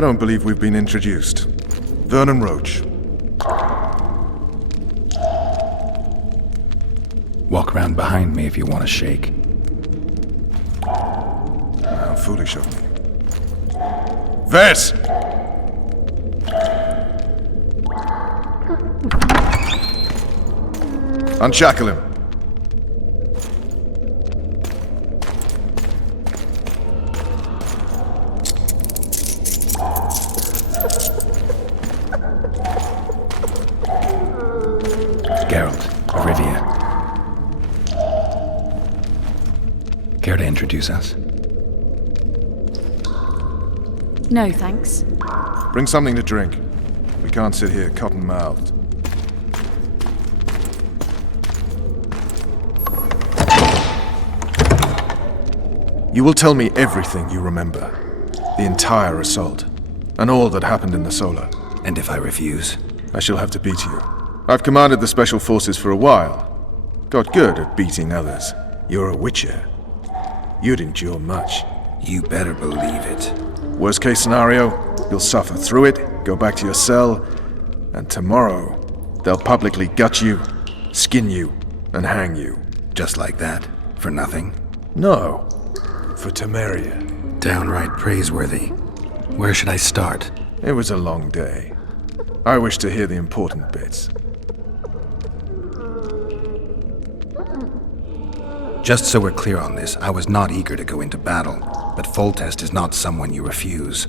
I don't believe we've been introduced. Vernon Roach. Walk around behind me if you want to shake. How foolish of me. Vess! Unshackle him. Geralt of Rivia. Care to introduce us? No, thanks. Bring something to drink. We can't sit here cotton-mouthed. You will tell me everything you remember. The entire assault. And all that happened in the Solar. And if I refuse? I shall have to beat you. I've commanded the Special Forces for a while. Got good at beating others. You're a Witcher. You'd endure much. You better believe it. Worst case scenario, you'll suffer through it, go back to your cell, and tomorrow, they'll publicly gut you, skin you, and hang you. Just like that? For nothing? No. For Temeria. Downright praiseworthy. Where should I start? It was a long day. I wish to hear the important bits. Just so we're clear on this, I was not eager to go into battle, but Foltest is not someone you refuse.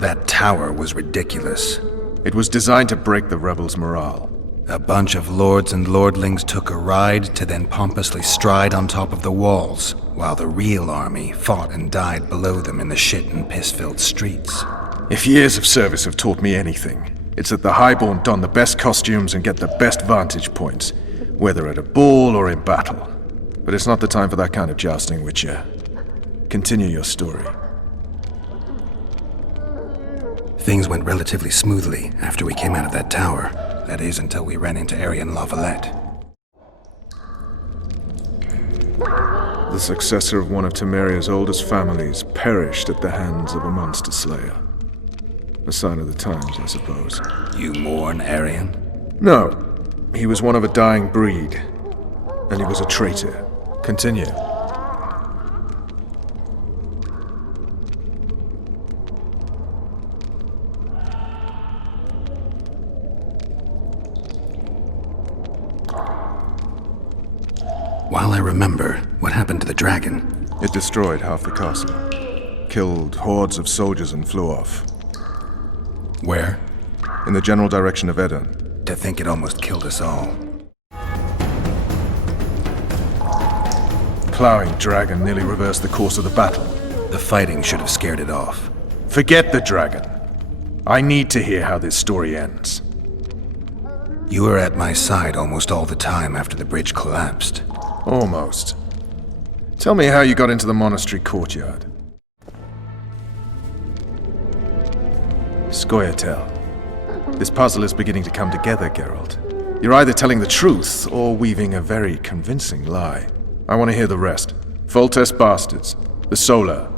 That tower was ridiculous. It was designed to break the rebels' morale. A bunch of lords and lordlings took a ride to then pompously stride on top of the walls, while the real army fought and died below them in the shit and piss-filled streets. If years of service have taught me anything, it's that the Highborn don the best costumes and get the best vantage points, whether at a ball or in battle. But it's not the time for that kind of jousting, Witcher. Continue your story. Things went relatively smoothly after we came out of that tower. That is, until we ran into Arian Lavalette. The successor of one of Temeria's oldest families perished at the hands of a monster slayer. A sign of the times, I suppose. You mourn Arian? No. He was one of a dying breed. And he was a traitor. Continue. While I remember, what happened to the dragon? It destroyed half the castle. Killed hordes of soldiers and flew off. Where? In the general direction of Edern. To think it almost killed us all. Plowing dragon nearly reversed the course of the battle. The fighting should have scared it off. Forget the dragon. I need to hear how this story ends. You were at my side almost all the time after the bridge collapsed. Almost. Tell me how you got into the monastery courtyard. Scoia'tael. This puzzle is beginning to come together, Geralt. You're either telling the truth or weaving a very convincing lie. I want to hear the rest. Foltest bastards. The Solar.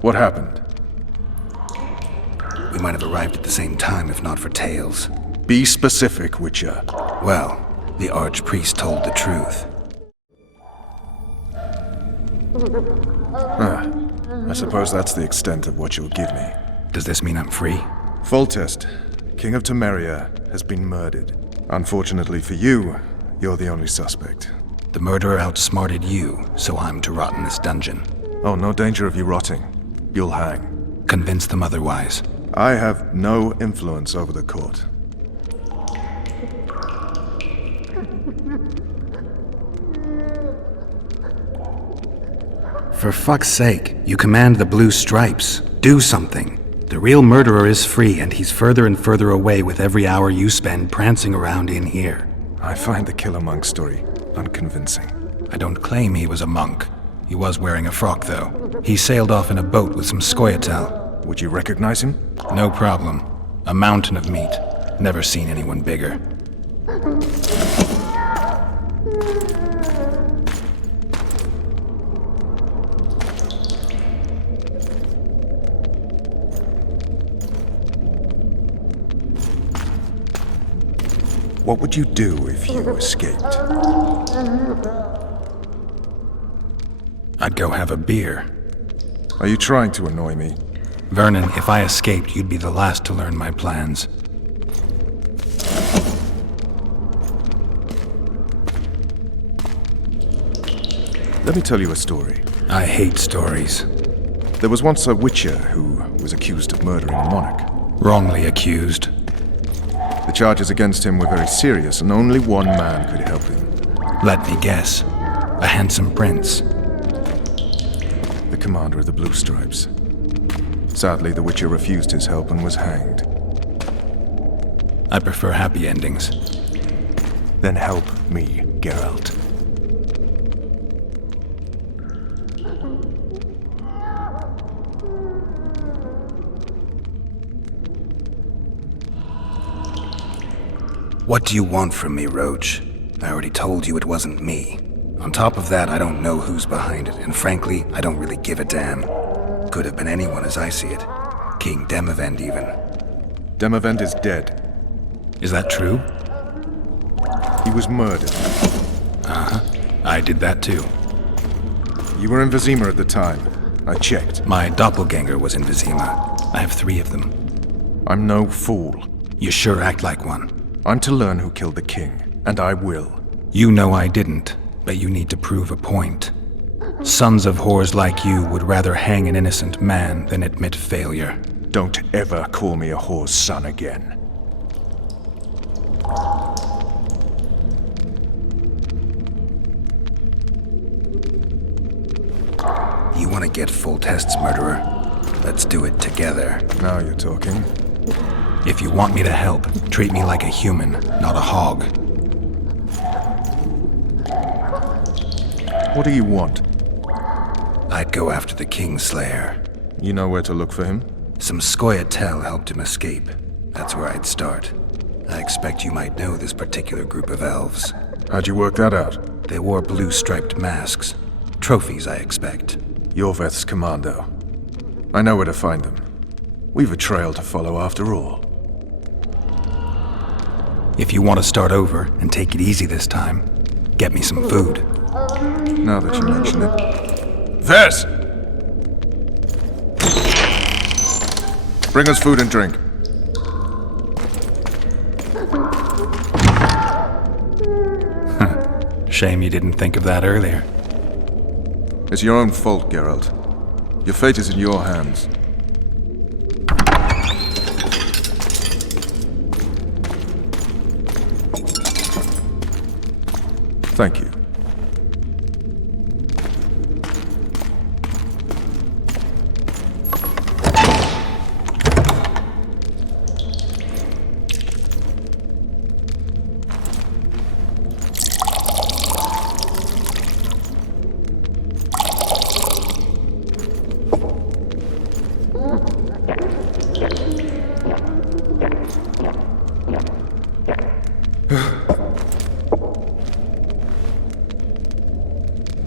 What happened? We might have arrived at the same time if not for Tales. Be specific, Witcher. Well, the Archpriest told the truth. I suppose that's the extent of what you'll give me. Does this mean I'm free? Foltest, King of Temeria, has been murdered. Unfortunately for you, you're the only suspect. The murderer outsmarted you, so I'm to rot in this dungeon. Oh, no danger of you rotting. You'll hang. Convince them otherwise. I have no influence over the court. For fuck's sake, you command the blue stripes. Do something. The real murderer is free, and he's further and further away with every hour you spend prancing around in here. I find the Killer Monk story unconvincing. I don't claim he was a monk. He was wearing a frock, though. He sailed off in a boat with some Scoia'tael. Would you recognize him? No problem. A mountain of meat. Never seen anyone bigger. What would you do if you escaped? I'd go have a beer. Are you trying to annoy me? Vernon, if I escaped, you'd be the last to learn my plans. Let me tell you a story. I hate stories. There was once a witcher who was accused of murdering a monarch. Wrongly accused. The charges against him were very serious, and only one man could help him. Let me guess. A handsome prince. The commander of the Blue Stripes. Sadly, the witcher refused his help and was hanged. I prefer happy endings. Then help me, Geralt. What do you want from me, Roach? I already told you it wasn't me. On top of that, I don't know who's behind it, and frankly, I don't really give a damn. Could have been anyone as I see it. King Demavend, even. Demavend is dead. Is that true? He was murdered. Uh-huh. I did that too. You were in Vizima at the time. I checked. My doppelganger was in Vizima. I have 3 of them. I'm no fool. You sure act like one. I'm to learn who killed the king, and I will. You know I didn't, but you need to prove a point. Sons of whores like you would rather hang an innocent man than admit failure. Don't ever call me a whore's son again. You want to get full tests, murderer? Let's do it together. Now you're talking. If you want me to help, treat me like a human, not a hog. What do you want? I'd go after the Kingslayer. You know where to look for him? Some Scoia'tael helped him escape. That's where I'd start. I expect you might know this particular group of elves. How'd you work that out? They wore blue-striped masks. Trophies, I expect. Yorveth's commando. I know where to find them. We've a trail to follow after all. If you want to start over and take it easy this time, get me some food. Now that you mention it. Vez! Bring us food and drink. Shame you didn't think of that earlier. It's your own fault, Geralt. Your fate is in your hands. Thank you.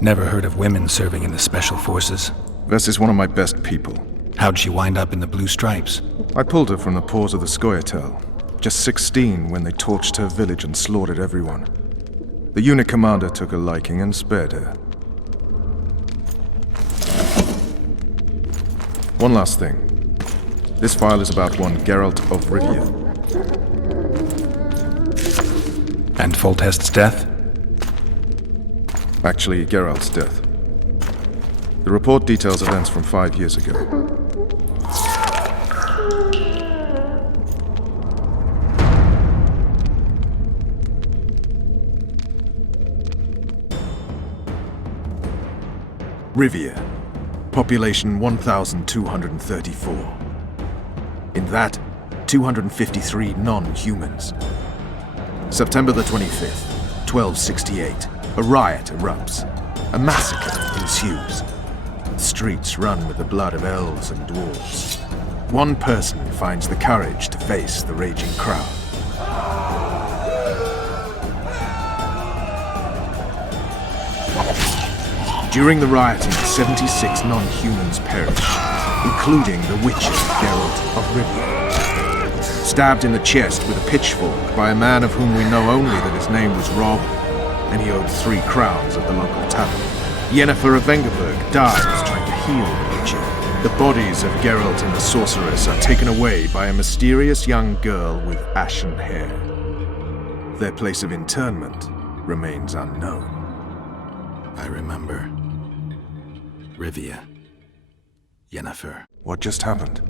Never heard of women serving in the Special Forces. Vess is one of my best people. How'd she wind up in the Blue Stripes? I pulled her from the paws of the Scoia'tael. Just 16 when they torched her village and slaughtered everyone. The unit commander took a liking and spared her. One last thing. This file is about one Geralt of Rivia. And Foltest's death? Actually, Geralt's death. The report details events from 5 years ago. Rivia. Population 1,234. In that, 253 non-humans. September the 25th, 1268. A riot erupts. A massacre ensues. The streets run with the blood of elves and dwarves. One person finds the courage to face the raging crowd. During the rioting, 76 non-humans perish, including the witcher Geralt of Rivia. stabbed in the chest with a pitchfork by a man of whom we know only that his name was Rob, and he owed 3 crowns at the local tavern. Yennefer of Vengerberg dies trying to heal the Witcher. The bodies of Geralt and the sorceress are taken away by a mysterious young girl with ashen hair. Their place of interment remains unknown. I remember. Rivia. Yennefer. What just happened?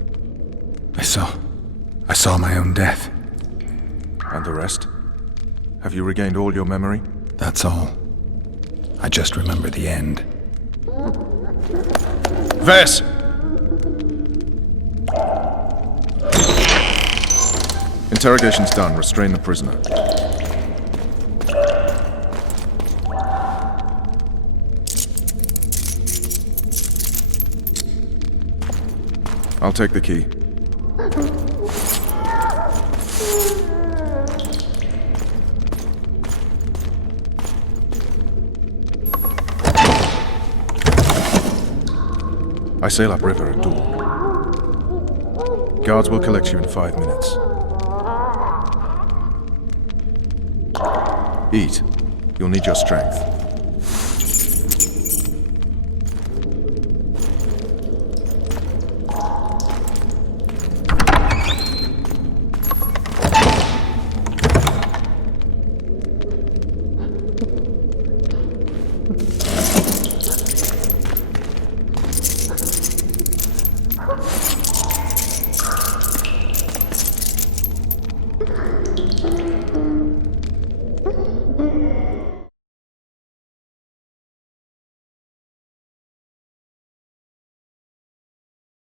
I saw my own death. And the rest? Have you regained all your memory? That's all. I just remember the end. Ves! Interrogation's done. Restrain the prisoner. I'll take the key. I sail upriver at dawn. Guards will collect you in 5 minutes. Eat. You'll need your strength.